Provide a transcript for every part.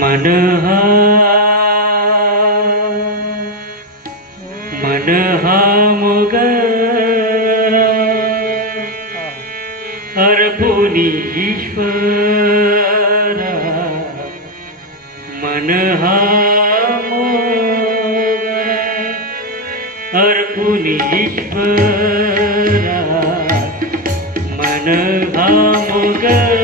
मन हा मन हा मुगरा अर्पुनी ईश्वरा मन हा अर्पुनी ईश्वरा मन हा मोगरा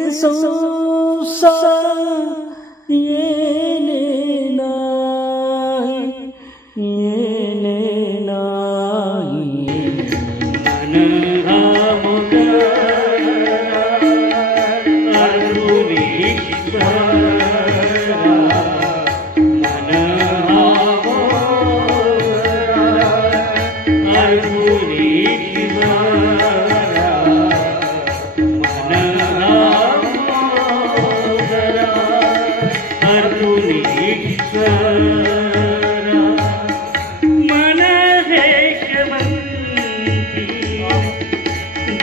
पुनरुपि संसायेने नाही येने नाही मन हा मुगरा अर्पुनी ईश्वरा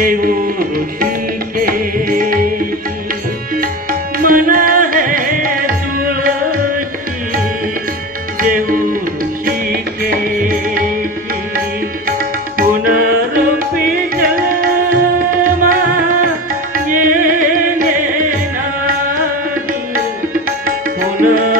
देऊ ऋषिकेशी मन हे तुळशी देऊ ऋषिकेशी पुनरुपी जन्मा येणे नाही पुनरुपी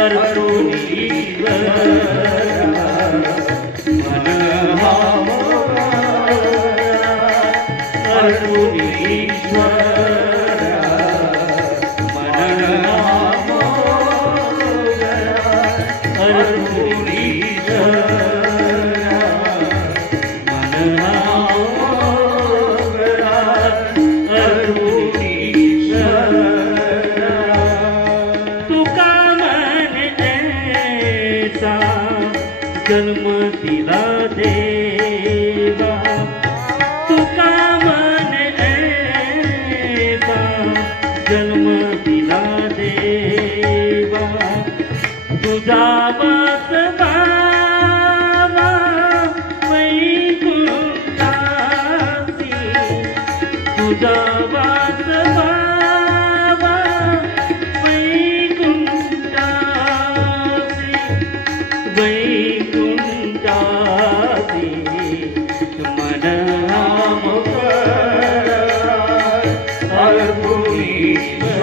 अर्पुनीश्वरा मन जन्म दिला देवा तुका मन देवा? जन्म दिला देवा. तुझा वास बाबा वैकुंठासी तुझा मन